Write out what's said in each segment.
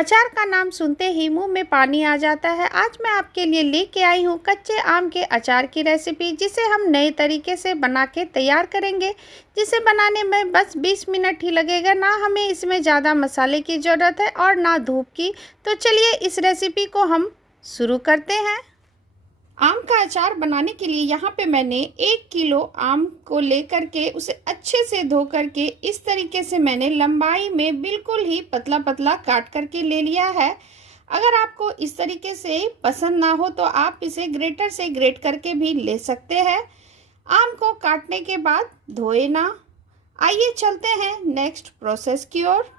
अचार का नाम सुनते ही मुंह में पानी आ जाता है। आज मैं आपके लिए लेके आई हूँ कच्चे आम के अचार की रेसिपी, जिसे हम नए तरीके से बना के तैयार करेंगे, जिसे बनाने में बस 20 मिनट ही लगेगा। ना हमें इसमें ज़्यादा मसाले की ज़रूरत है और ना धूप की। तो चलिए इस रेसिपी को हम शुरू करते हैं। आम का अचार बनाने के लिए यहाँ पे मैंने 1 किलो आम को लेकर के उसे अच्छे से धो करके इस तरीके से मैंने लंबाई में बिल्कुल ही पतला पतला काट करके ले लिया है। अगर आपको इस तरीके से पसंद ना हो तो आप इसे ग्रेटर से ग्रेट करके भी ले सकते हैं। आम को काटने के बाद धोए ना। आइए चलते हैं नेक्स्ट प्रोसेस की ओर।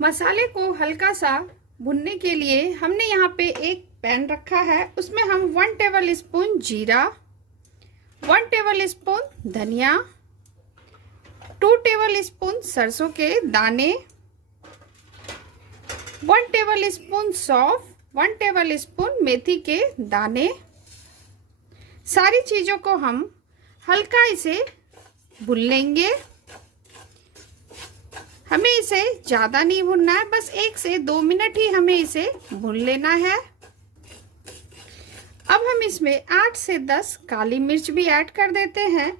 मसाले को हल्का सा भुनने के लिए हमने यहाँ पे एक पैन रखा है। उसमें हम 1 टेबल स्पून जीरा, 1 टेबल स्पून धनिया, 2 टेबल स्पून सरसों के दाने, 1 टेबल स्पून सौंफ, 1 टेबल स्पून मेथी के दाने, सारी चीज़ों को हम हल्का इसे भून लेंगे। हमें इसे ज़्यादा नहीं भूनना है, बस 1 से 2 मिनट ही हमें इसे भून लेना है। अब हम इसमें 8 से 10 काली मिर्च भी ऐड कर देते हैं।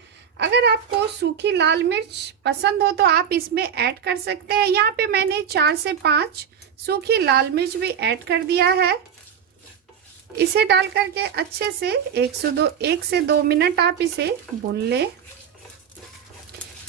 अगर आपको सूखी लाल मिर्च पसंद हो तो आप इसमें ऐड कर सकते हैं। यहाँ पे मैंने 4 से 5 सूखी लाल मिर्च भी ऐड कर दिया है। इसे डाल करके अच्छे से 1 से 2 मिनट आप इसे भून लें।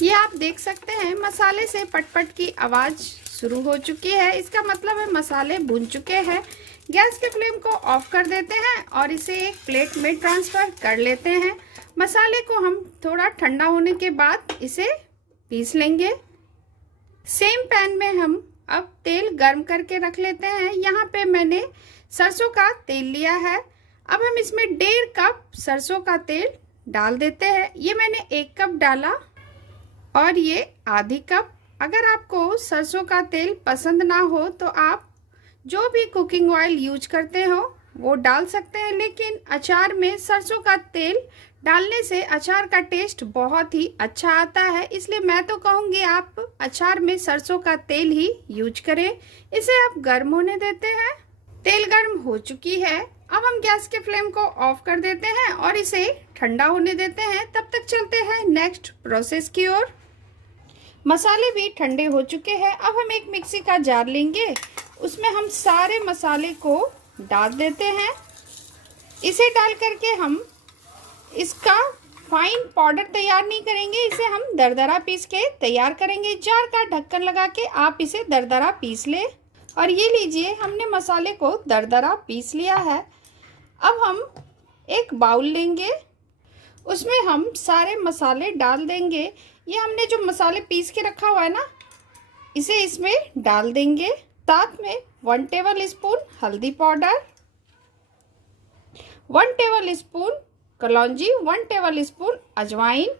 ये आप देख सकते हैं मसाले से पटपट की आवाज़ शुरू हो चुकी है। इसका मतलब है मसाले भून चुके हैं। गैस के फ्लेम को ऑफ कर देते हैं और इसे एक प्लेट में ट्रांसफ़र कर लेते हैं। मसाले को हम थोड़ा ठंडा होने के बाद इसे पीस लेंगे। सेम पैन में हम अब तेल गर्म करके रख लेते हैं। यहाँ पे मैंने सरसों का तेल लिया है। अब हम इसमें 1.5 कप सरसों का तेल डाल देते हैं। ये मैंने 1 कप डाला और ये आधी कप। अगर आपको सरसों का तेल पसंद ना हो तो आप जो भी कुकिंग ऑयल यूज करते हो वो डाल सकते हैं, लेकिन अचार में सरसों का तेल डालने से अचार का टेस्ट बहुत ही अच्छा आता है। इसलिए मैं तो कहूँगी आप अचार में सरसों का तेल ही यूज करें। इसे आप गर्म होने देते हैं। तेल गर्म हो चुकी है। अब हम गैस के फ्लेम को ऑफ कर देते हैं और इसे ठंडा होने देते हैं। तब तक चलते हैं नेक्स्ट प्रोसेस की ओर। मसाले भी ठंडे हो चुके हैं। अब हम एक मिक्सी का जार लेंगे। उसमें हम सारे मसाले को डाल देते हैं। इसे डाल करके हम इसका फाइन पाउडर तैयार नहीं करेंगे, इसे हम दरदरा पीस के तैयार करेंगे। जार का ढक्कन लगा के आप इसे दरदरा पीस लें। और ये लीजिए, हमने मसाले को दरदरा पीस लिया है। अब हम एक बाउल लेंगे, उसमें हम सारे मसाले डाल देंगे। ये हमने जो मसाले पीस के रखा हुआ है ना, इसे इसमें डाल देंगे। साथ में 1 टेबल स्पून हल्दी पाउडर, 1 टेबल स्पून कलौंजी, 1 टेबल स्पून अजवाइन,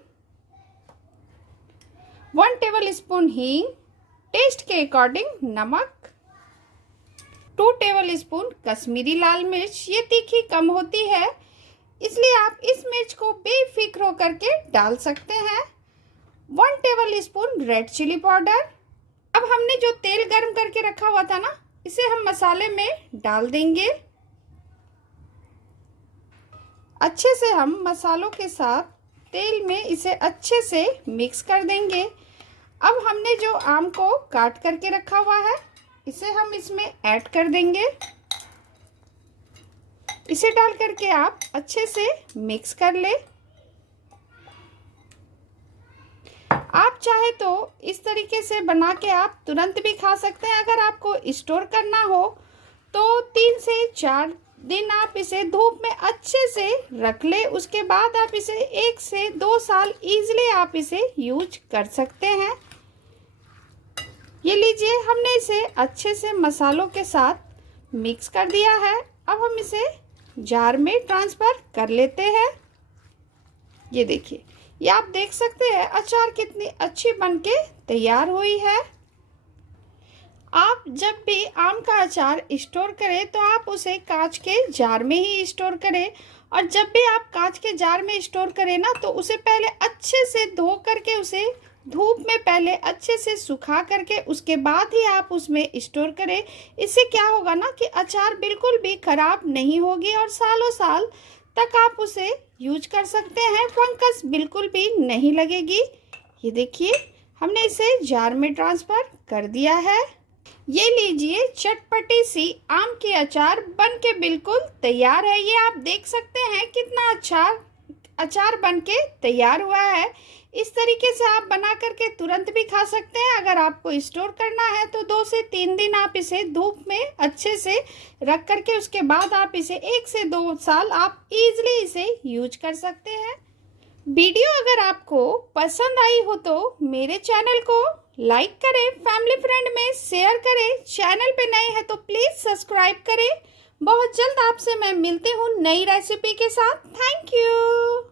1 टेबल स्पून हींग, टेस्ट के अकॉर्डिंग नमक, 2 टेबल स्पून कश्मीरी लाल मिर्च। ये तीखी कम होती है, इसलिए आप इस मिर्च को बेफिक्र होकर के डाल सकते हैं। 1 tablespoon red chilli powder. अब हमने जो तेल गर्म करके रखा हुआ था ना, इसे हम मसाले में डाल देंगे। अच्छे से हम मसालों के साथ तेल में इसे अच्छे से मिक्स कर देंगे। अब हमने जो आम को काट करके रखा हुआ है, इसे हम इसमें ऐड कर देंगे। इसे डाल करके आप अच्छे से मिक्स कर ले। आप चाहे तो इस तरीके से बना के आप तुरंत भी खा सकते हैं। अगर आपको स्टोर करना हो तो 3 से 4 दिन आप इसे धूप में अच्छे से रख ले। उसके बाद आप इसे 1 से 2 साल इजीली आप इसे यूज कर सकते हैं। ये लीजिए, हमने इसे अच्छे से मसालों के साथ मिक्स कर दिया है। अब हम इसे जार में ट्रांसफ़र कर लेते हैं। ये देखिए, ये आप देख सकते हैं अचार कितनी अच्छी बनके तैयार हुई है। आप जब भी आम का अचार स्टोर करें तो आप उसे कांच के जार में ही स्टोर करें। और जब भी आप कांच के जार में स्टोर करें ना, तो उसे पहले अच्छे से धो करके उसे धूप में पहले अच्छे से सुखा करके उसके बाद ही आप उसमें स्टोर करें। इससे क्या होगा ना कि अचार बिल्कुल भी खराब नहीं होगी और सालों साल तक आप उसे यूज कर सकते हैं। फंगस बिल्कुल भी नहीं लगेगी। ये देखिए, हमने इसे जार में ट्रांसफ़र कर दिया है। ये लीजिए, चटपटी सी आम की अचार बन के बिल्कुल तैयार है। ये आप देख सकते हैं कितना अच्छा अचार बन के तैयार हुआ है। इस तरीके से आप बना करके तुरंत भी खा सकते हैं। अगर आपको स्टोर करना है तो 2 से 3 दिन आप इसे धूप में अच्छे से रख करके उसके बाद आप इसे 1 से 2 साल आप इजीली इसे यूज कर सकते हैं। वीडियो अगर आपको पसंद आई हो तो मेरे चैनल को लाइक करें, फैमिली फ्रेंड में शेयर करें। चैनल पे नए हैं तो प्लीज़ सब्सक्राइब करें। बहुत जल्द आपसे मैं मिलती हूँ नई रेसिपी के साथ। Thank you.